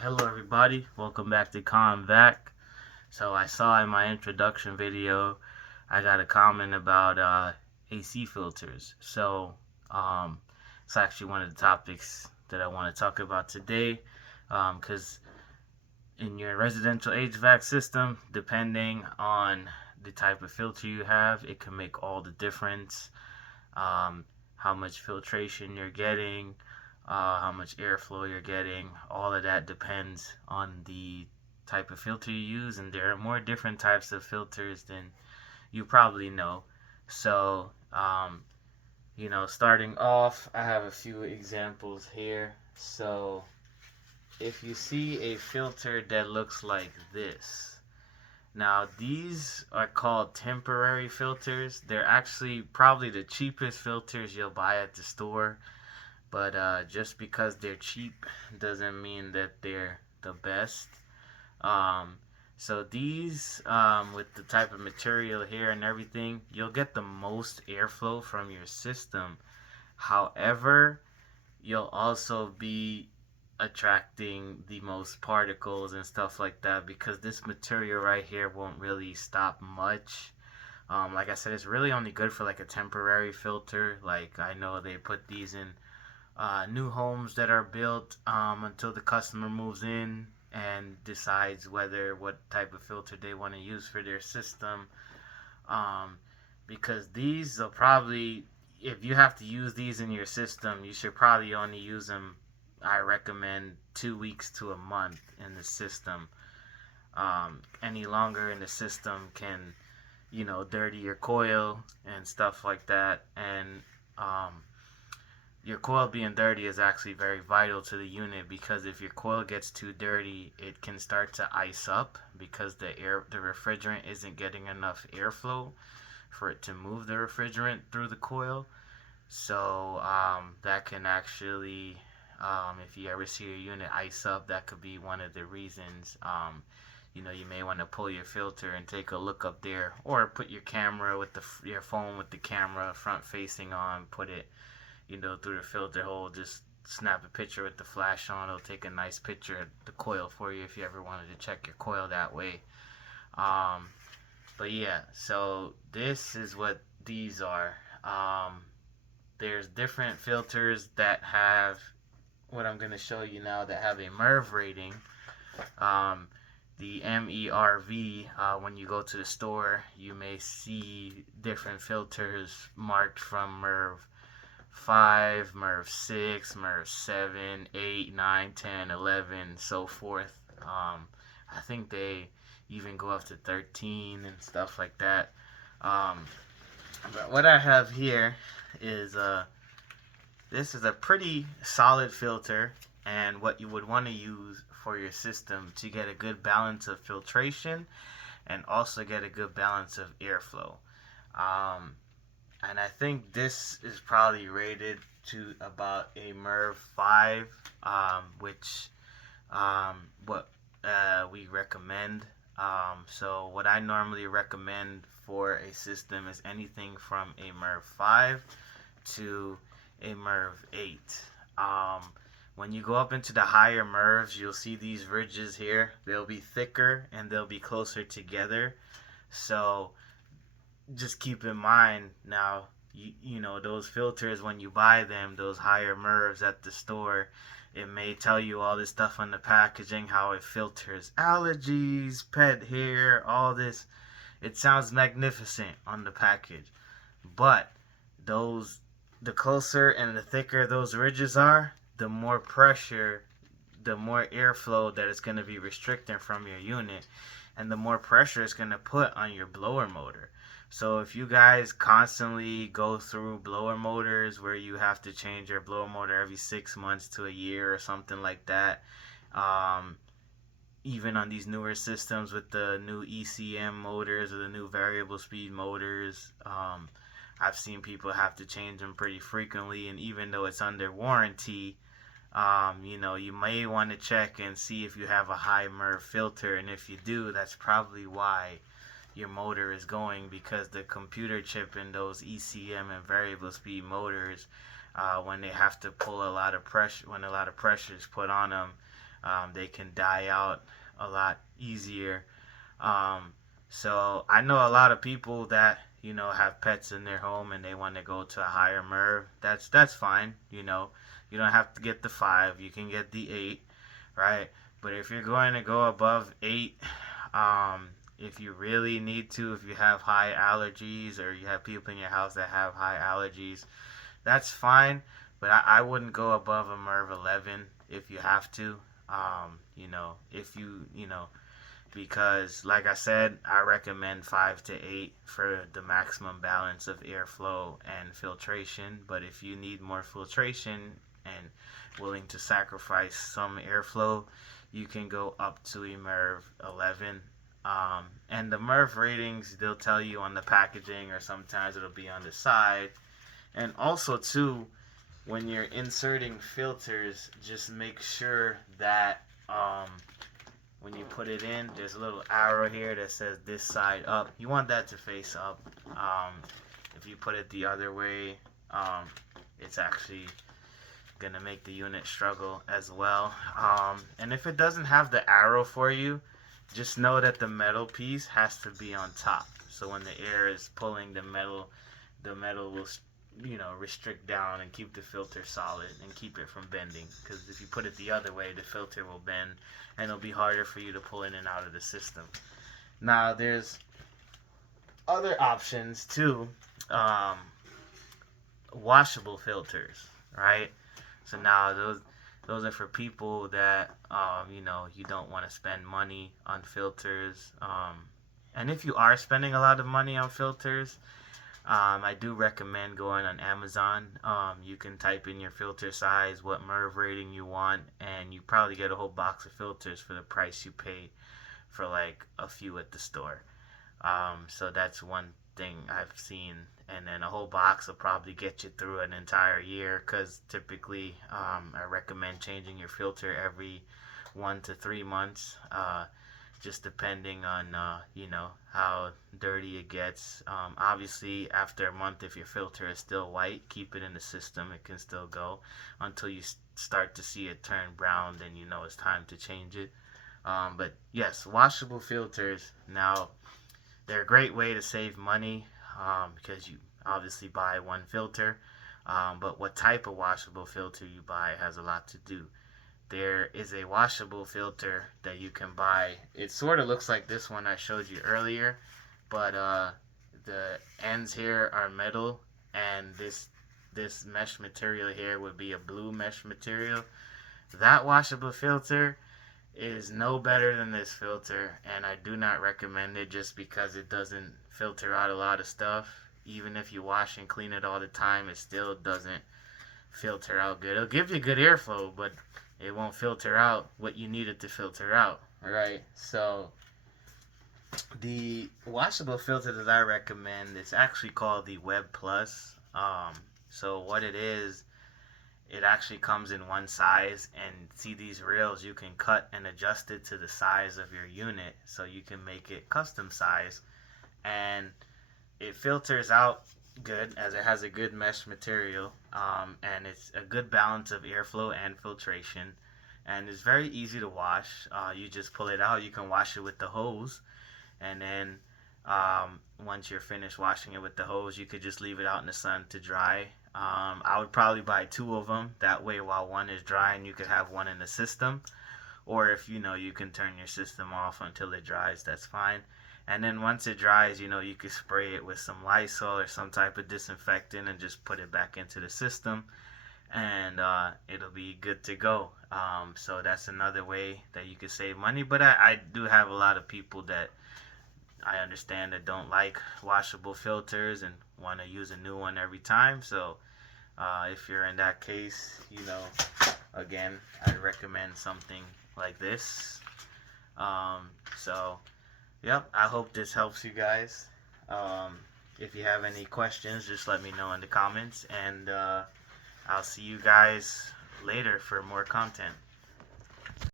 Hello everybody, welcome back to ConVac. So I saw in my introduction video, I got a comment about AC filters. Um, it's actually one of the topics that I want to talk about today. Because in your residential HVAC system, depending on the type of filter you have, it can make all the difference. Um, how much filtration you're getting, how much airflow you're getting. All of that depends on the type of filter you use, and there are more different types of filters than you probably know. So, starting off, I have a few examples here. So, if you see a filter that looks like this, now these are called temporary filters. They're actually probably the cheapest filters you'll buy at the store, but just because they're cheap doesn't mean that they're the best. Um, so these, with the type of material here and everything, you'll get the most airflow from your system. However, you'll also be attracting the most particles and stuff like that because this material right here won't really stop much. Like I said, it's really only good for like a temporary filter. Like I know they put these in new homes that are built until the customer moves in and decides what type of filter they want to use for their system. Um, because these will probably, if you have to use these in your system, you should probably only use them. I recommend 2 weeks to a month in the system. Any longer in the system can, dirty your coil and stuff like that. And your coil being dirty is actually very vital to the unit because if your coil gets too dirty, it can start to ice up because the refrigerant isn't getting enough airflow for it to move the refrigerant through the coil. So that can actually, if you ever see your unit ice up, that could be one of the reasons. You may want to pull your filter and take a look up there, or put your camera with your phone with the camera front facing on, put it through the filter hole. Just snap a picture with the flash on. It'll take a nice picture of the coil for you if you ever wanted to check your coil that way. Um, but yeah, so this is what these are. There's different filters that have what I'm going to show you now that have a MERV rating. The MERV, when you go to the store, you may see different filters marked from MERV 5, MERV 6, MERV 7, 8, 9, 10, 11, so forth. I think they even go up to 13 and stuff like that. But what I have here is this is a pretty solid filter, and what you would want to use for your system to get a good balance of filtration and also get a good balance of airflow. And I think this is probably rated to about a MERV 5, which what we recommend. So what I normally recommend for a system is anything from a MERV 5 to a MERV 8. When you go up into the higher MERVs, you'll see these ridges here. They'll be thicker and they'll be closer together. So just keep in mind now, those filters, when you buy them, those higher MERVs at the store, it may tell you all this stuff on the packaging, how it filters allergies, pet hair, all this. It sounds magnificent on the package, but the closer and the thicker those ridges are, the more pressure, the more airflow that it's going to be restricting from your unit, and the more pressure it's going to put on your blower motor. So if you guys constantly go through blower motors where you have to change your blower motor every 6 months to a year or something like that, even on these newer systems with the new ECM motors or the new variable speed motors, I've seen people have to change them pretty frequently, and even though it's under warranty, you may want to check and see if you have a high MERV filter, and if you do, that's probably why your motor is going, because the computer chip in those ECM and variable speed motors, when they have to pull a lot of pressure, when a lot of pressure is put on them, They can die out a lot easier. Um, so I know a lot of people that have pets in their home and they want to go to a higher MERV. That's fine. You don't have to get the 5. You can get the 8, right? But if you're going to go above 8, if you really need to, if you have high allergies or you have people in your house that have high allergies, that's fine. But I wouldn't go above a MERV 11 if you have to. If because like I said, I recommend 5 to 8 for the maximum balance of airflow and filtration. But if you need more filtration and willing to sacrifice some airflow, you can go up to a MERV 11. And the MERV ratings, they'll tell you on the packaging, or sometimes it'll be on the side. And also too, when you're inserting filters, just make sure that when you put it in, there's a little arrow here that says this side up. You want that to face up. If you put it the other way, it's actually gonna make the unit struggle as well. And if it doesn't have the arrow for you, just know that the metal piece has to be on top. So when the air is pulling the metal will restrict down and keep the filter solid and keep it from bending. Because if you put it the other way, the filter will bend and it'll be harder for you to pull in and out of the system. Now there's other options too. Washable filters, right? So now those are for people that you don't want to spend money on filters. And if you are spending a lot of money on filters, I do recommend going on Amazon. You can type in your filter size, what MERV rating you want, and you probably get a whole box of filters for the price you pay for like a few at the store. So that's one thing I've seen. And then a whole box will probably get you through an entire year, because typically I recommend changing your filter every 1 to 3 months. Just depending on how dirty it gets. Obviously after a month, if your filter is still white, keep it in the system. It can still go until you start to see it turn brown, then it's time to change it. But yes, washable filters, now they're a great way to save money, because you obviously buy one filter, but what type of washable filter you buy has a lot to do. There is a washable filter that you can buy. It sort of looks like this one I showed you earlier, but the ends here are metal, and this mesh material here would be a blue mesh material. That washable filter is no better than this filter, and I do not recommend it just because it doesn't filter out a lot of stuff. Even if you wash and clean it all the time, it still doesn't filter out good. It'll give you good airflow, but it won't filter out what you need it to filter out. Alright, so the washable filter that I recommend is actually called the Web Plus. So what it is, it actually comes in one size, and see these rails, you can cut and adjust it to the size of your unit, so you can make it custom size, and it filters out good, as it has a good mesh material, and it's a good balance of airflow and filtration, and it's very easy to wash. You just pull it out. You can wash it with the hose, and then once you're finished washing it with the hose, you could just leave it out in the sun to dry. I would probably buy 2 of them, that way while one is drying you could have one in the system, or if you can turn your system off until it dries, that's fine. And then once it dries, you could spray it with some Lysol or some type of disinfectant and just put it back into the system, and it'll be good to go. So that's another way that you could save money. But I do have a lot of people that I understand that don't like washable filters and want to use a new one every time. So if you're in that case, again, I'd recommend something like this. So yep, I hope this helps you guys. If you have any questions, just let me know in the comments, and I'll see you guys later for more content.